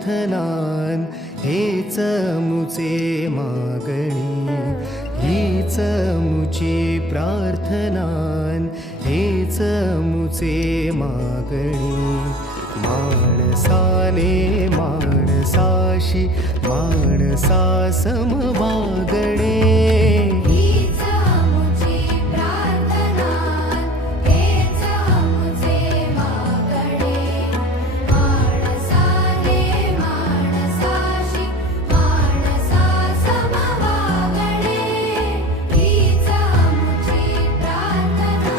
प्रार्थनान हेच मुचे मागणी, हीच मुची प्रार्थनान हेच मुचे मागणी. माणसाने माणसाशी माणसा समवागणे, हीच मुची प्रार्थना, हेच मुचे मागणे. माणसाने माणसाशी माणसा समवागणे, हीच मुची प्रार्थना.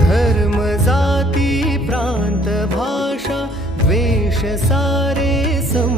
धर्म जाती प्रांत भाषा द्वेष सारे सम